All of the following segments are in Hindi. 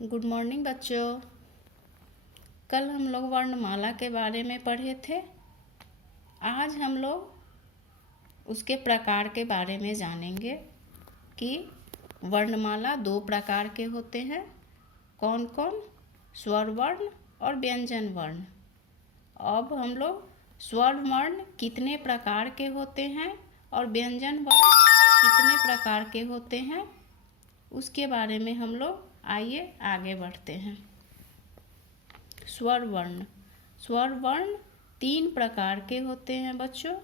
गुड मॉर्निंग बच्चों। कल हम लोग वर्णमाला के बारे में पढ़े थे। आज हम लोग उसके प्रकार के बारे में जानेंगे कि वर्णमाला दो प्रकार के होते हैं। कौन कौन? स्वर वर्ण और व्यंजन वर्ण। अब हम लोग स्वर वर्ण कितने प्रकार के होते हैं और व्यंजन वर्ण कितने प्रकार के होते हैं उसके बारे में हम लोग आइए आगे बढ़ते हैं। स्वर वर्ण। स्वर वर्ण तीन प्रकार के होते हैं बच्चों।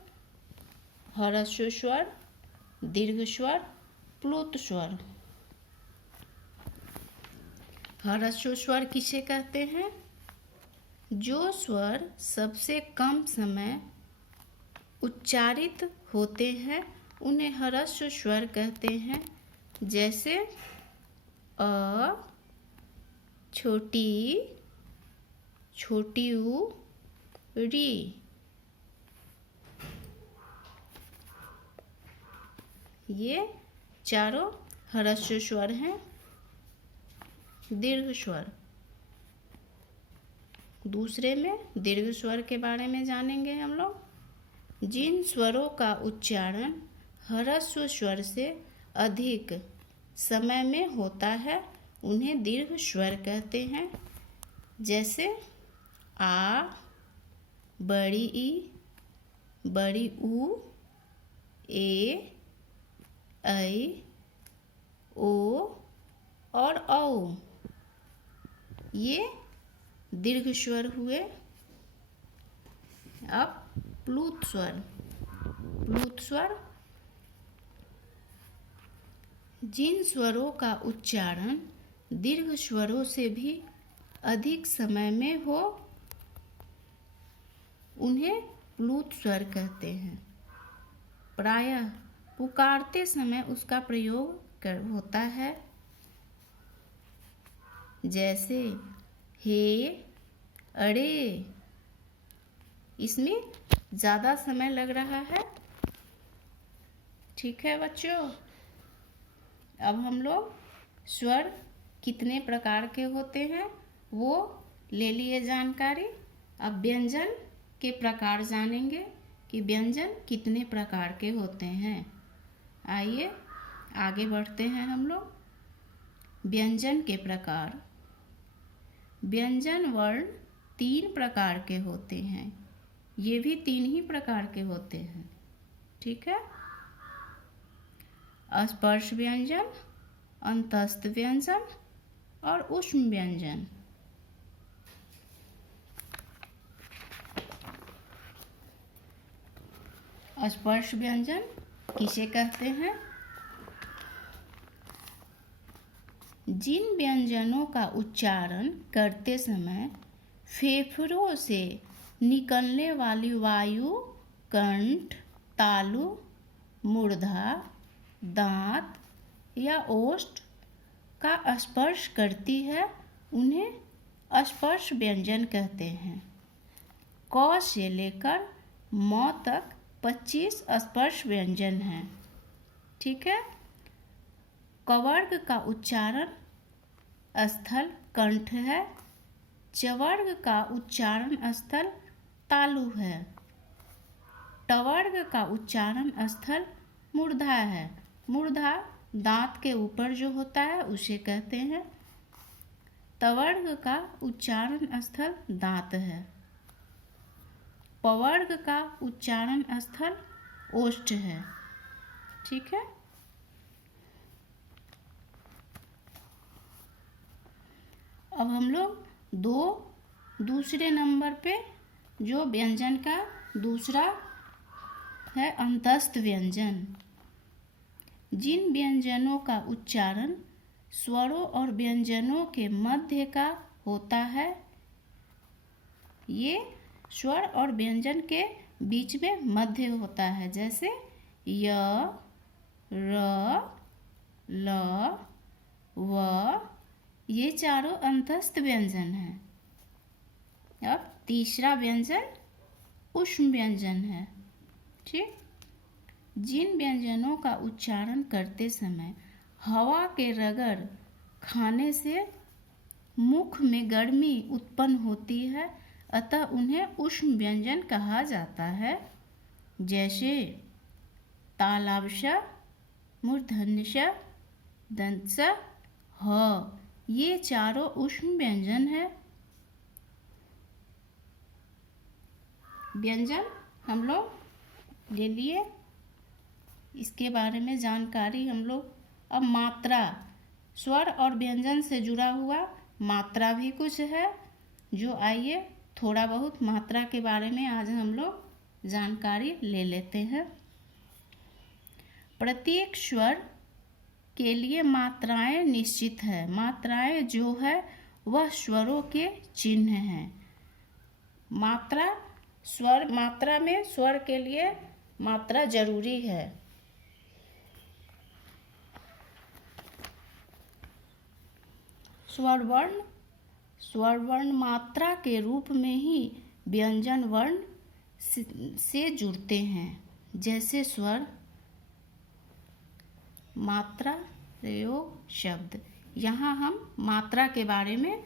ह्रस्व स्वर, दीर्घ स्वर, प्लुत स्वर। ह्रस्व स्वर किसे कहते हैं? जो स्वर सबसे कम समय उच्चारित होते हैं उन्हें ह्रस्व स्वर कहते हैं। जैसे अ, छोटी, छोटी ऊ, री। ये चारों ह्रस्व स्वर हैं। दीर्घ स्वर। दूसरे में दीर्घ स्वर के बारे में जानेंगे हम लोग। जिन स्वरों का उच्चारण ह्रस्व स्वर से अधिक समय में होता है उन्हें दीर्घ स्वर कहते हैं। जैसे आ, बड़ी ई, बड़ी ऊ, ए, ऐ, ओ और औ। ये दीर्घ स्वर हुए। अब प्लुत स्वर। प्लुत स्वर जिन स्वरों का उच्चारण दीर्घ स्वरों से भी अधिक समय में हो उन्हें प्लुत स्वर कहते हैं। प्रायः पुकारते समय उसका प्रयोग होता है। जैसे हे, अरे। इसमें ज़्यादा समय लग रहा है। ठीक है बच्चों। अब हम लोग स्वर कितने प्रकार के होते हैं वो ले लिए जानकारी। अब व्यंजन के प्रकार जानेंगे कि व्यंजन कितने प्रकार के होते हैं। आइए आगे बढ़ते हैं हम लोग। व्यंजन के प्रकार। व्यंजन वर्ण तीन प्रकार के होते हैं। ये भी तीन ही प्रकार के होते हैं। ठीक है। स्पर्श व्यंजन, अंतस्थ व्यंजन और ऊष्म व्यंजन। स्पर्श व्यंजन किसे कहते हैं? जिन व्यंजनों का उच्चारण करते समय फेफड़ों से निकलने वाली वायु कंठ, तालु, मूर्धा, दांत या ओष्ठ का स्पर्श करती है उन्हें स्पर्श व्यंजन कहते हैं। क से लेकर म तक 25 स्पर्श व्यंजन हैं। ठीक है। कवर्ग का उच्चारण स्थल कंठ है। चवर्ग का उच्चारण स्थल तालु है। टवर्ग का उच्चारण स्थल मूर्धा है। मूर्धा दांत के ऊपर जो होता है उसे कहते हैं। तवर्ग का उच्चारण स्थल दांत है। पवर्ग का उच्चारण स्थल ओष्ठ है। ठीक है। अब हम लोग दूसरे नंबर पे जो व्यंजन का दूसरा है अंतस्थ व्यंजन। जिन व्यंजनों का उच्चारण स्वरों और व्यंजनों के मध्य का होता है ये स्वर और व्यंजन के बीच में मध्य होता है। जैसे य, र, ल, व। ये चारों अंतस्थ व्यंजन हैं। अब तीसरा व्यंजन ऊष्म व्यंजन है। ठीक। जिन व्यंजनों का उच्चारण करते समय हवा के रगड़ खाने से मुख में गर्मी उत्पन्न होती है, अतः उन्हें उष्ण व्यंजन कहा जाता है। जैसे तालव्य श, मूर्धन्य श, दंत स, ह, ये चारों उष्ण व्यंजन है। व्यंजन हम लोग ले लिए, इसके बारे में जानकारी हम लोग। अब मात्रा, स्वर और व्यंजन से जुड़ा हुआ मात्रा भी कुछ है, जो आइए थोड़ा बहुत मात्रा के बारे में आज हम लोग जानकारी ले लेते हैं। प्रत्येक स्वर के लिए मात्राएं निश्चित है। मात्राएं जो है वह स्वरों के चिन्ह हैं। मात्रा में स्वर के लिए मात्रा जरूरी है। स्वर वर्ण मात्रा के रूप में ही व्यंजन वर्ण से जुड़ते हैं। जैसे स्वर, मात्रा, प्रयोग, शब्द। यहाँ हम मात्रा के बारे में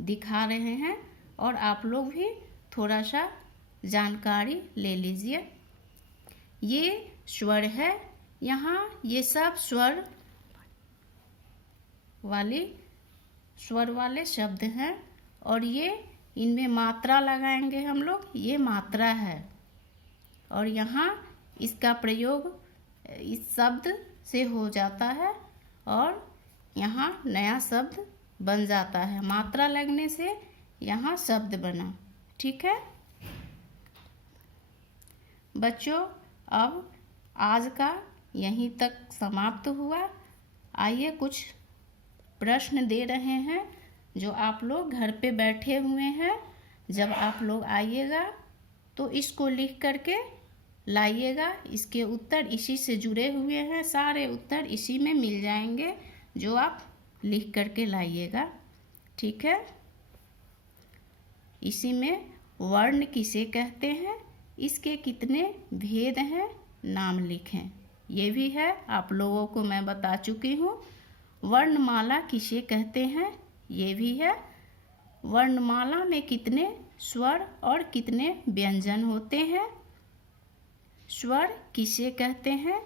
दिखा रहे हैं और आप लोग भी थोड़ा सा जानकारी ले लीजिए। ये स्वर है, यहाँ ये सब स्वर वाले शब्द हैं और ये इनमें मात्रा लगाएंगे हम लोग, ये मात्रा है। और यहाँ इसका प्रयोग इस शब्द से हो जाता है और यहाँ नया शब्द बन जाता है। मात्रा लगने से यहाँ शब्द बना। ठीक है बच्चों, अब आज का यहीं तक समाप्त हुआ। आइए कुछ प्रश्न दे रहे हैं जो आप लोग घर पे बैठे हुए हैं। जब आप लोग आइएगा तो इसको लिख करके लाइएगा। इसके उत्तर इसी से जुड़े हुए हैं, सारे उत्तर इसी में मिल जाएंगे जो आप लिख करके लाइएगा। ठीक है, इसी में वर्ण किसे कहते हैं, इसके कितने भेद हैं, नाम लिखें। ये भी है, आप लोगों को मैं बता चुकी हूँ। वर्णमाला किसे कहते हैं, ये भी है। वर्णमाला में कितने स्वर और कितने व्यंजन होते हैं, स्वर किसे कहते हैं,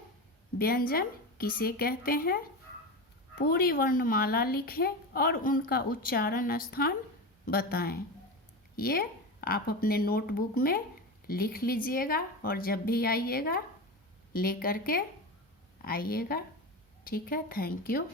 व्यंजन किसे कहते हैं। पूरी वर्णमाला लिखें और उनका उच्चारण स्थान बताएं। ये आप अपने नोटबुक में लिख लीजिएगा और जब भी आइएगा ले करके आइएगा। ठीक है, थैंक यू।